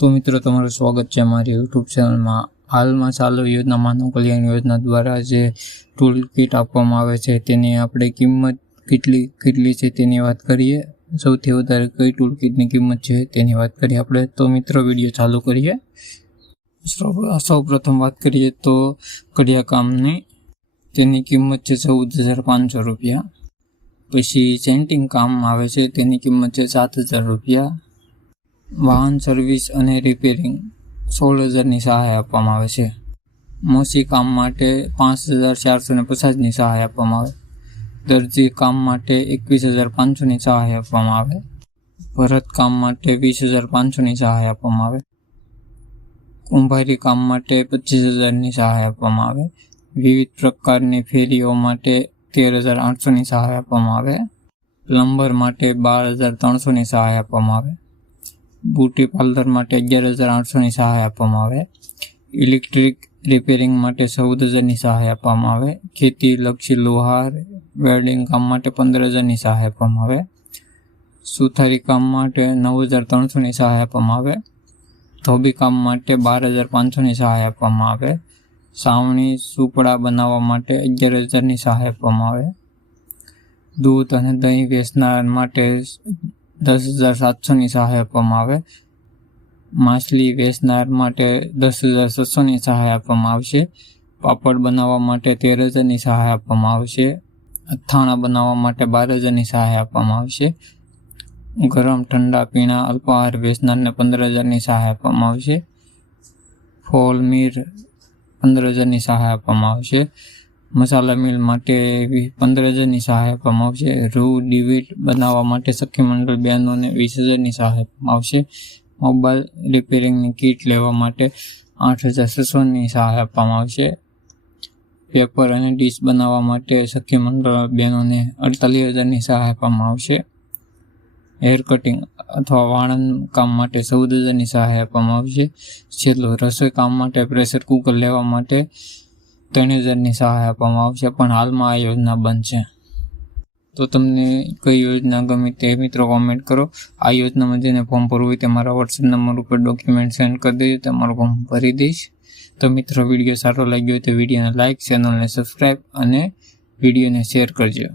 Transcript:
તો મિત્રો તમારું સ્વાગત છે અમારી યુટ્યુબ ચેનલમાં। હાલમાં ચાલુ યોજના માનવ કલ્યાણ યોજના દ્વારા જે ટૂલ કિટ આપવામાં આવે છે તેની આપણે કિંમત કેટલી છે તેની વાત કરીએ। સૌથી વધારે કઈ ટૂલ કિટની કિંમત છે તેની વાત કરીએ આપણે। તો મિત્રો વિડીયો ચાલુ કરીએ। સૌ પ્રથમ વાત કરીએ તો કડિયા કામની, તેની કિંમત છે 14,500 રૂપિયા। પછી સેન્ટિંગ કામ આવે છે તેની કિંમત છે 7,000 રૂપિયા। વાહન સર્વિસ અને રિપેરિંગ 16,000ની સહાય આપવામાં આવે છે। મોસી કામ માટે 5,450ની સહાય આપવામાં આવે। દરજી કામ માટે 21,500ની સહાય આપવામાં આવે। ભરત કામ માટે 20,500ની સહાય આપવામાં આવે। કુંભારી કામ માટે 25,000ની સહાય આપવામાં આવે। વિવિધ પ્રકારની ફેરીઓ માટે 13,800ની સહાય આપવામાં આવે। પ્લમ્બર માટે 12,300ની સહાય આપવામાં આવે। બ્યુટી પાર્લર માટે 11,800ની સહાય આપવામાં આવે। ઇલેક્ટ્રિક રિપેરિંગ માટે 14,000ની સહાય આપવામાં આવે। ખેતી લક્ષી લુહાર વેલ્ડિંગ કામ માટે 15,000ની સહાય આપવામાં આવે। સુથારી કામ માટે 9,300ની સહાય આપવામાં આવે। ધોબી કામ માટે 12,500ની સહાય આપવામાં આવે। સાવણી સુપડા બનાવવા માટે 11,000ની સહાય આપવામાં આવે। દૂધ અને દહીં વેચનાર માટે 10,700ની સહાય આપવામાં આવે। માછલી વેચનાર માટે 10,600ની સહાય આપવામાં આવશે। પાપડ બનાવવા માટે 13,000ની સહાય આપવામાં આવશે। અથાણા બનાવવા માટે 12,000ની સહાય આપવામાં આવશે। ગરમ ઠંડા પીણા અલ્પાહાર વેચનારને 15,000ની સહાય આપવામાં આવશે। ફોલ મિલ 15,000ની સહાય આપવામાં આવશે। મસાલા મિલ માટે 15,000ની સહાય આપવામાં આવશે। રૂ ડિવિડ બનાવવા માટે સખી મંડળ બહેનોને 20,000ની સહાય આપવામાં આવશે। મોબાઈલ રિપેરિંગની કીટ લેવા માટે 8,600ની સહાય આપવામાં આવશે। પેપર અને ડીશ બનાવવા માટે સખી મંડળ બહેનોને 48,000ની સહાય આપવામાં આવશે। હેર કટિંગ અથવા વાળંદ કામ માટે 14,000ની સહાય આપવામાં આવશે। છેલ્લું રસોઈ કામ માટે પ્રેશર કુકર લેવા માટે 3,000ની સહાય આપવામાં આવશે, પણ હાલમાં આ યોજના બંધ છે। તો તમને કઈ યોજના ગમી તે મિત્રો કોમેન્ટ કરો। આ યોજનામાં જેને ફોર્મ ભરવું હોય તે મારા વોટ્સએપ નંબર ઉપર ડોક્યુમેન્ટ સેન્ડ કરી દેજો, તમારું ફોર્મ ભરી દઈશ। તો મિત્રો વિડીયો સારો લાગ્યો હોય તો વિડીયોને લાઇક, ચેનલને સબસ્ક્રાઈબ અને વિડીયોને શેર કરજો।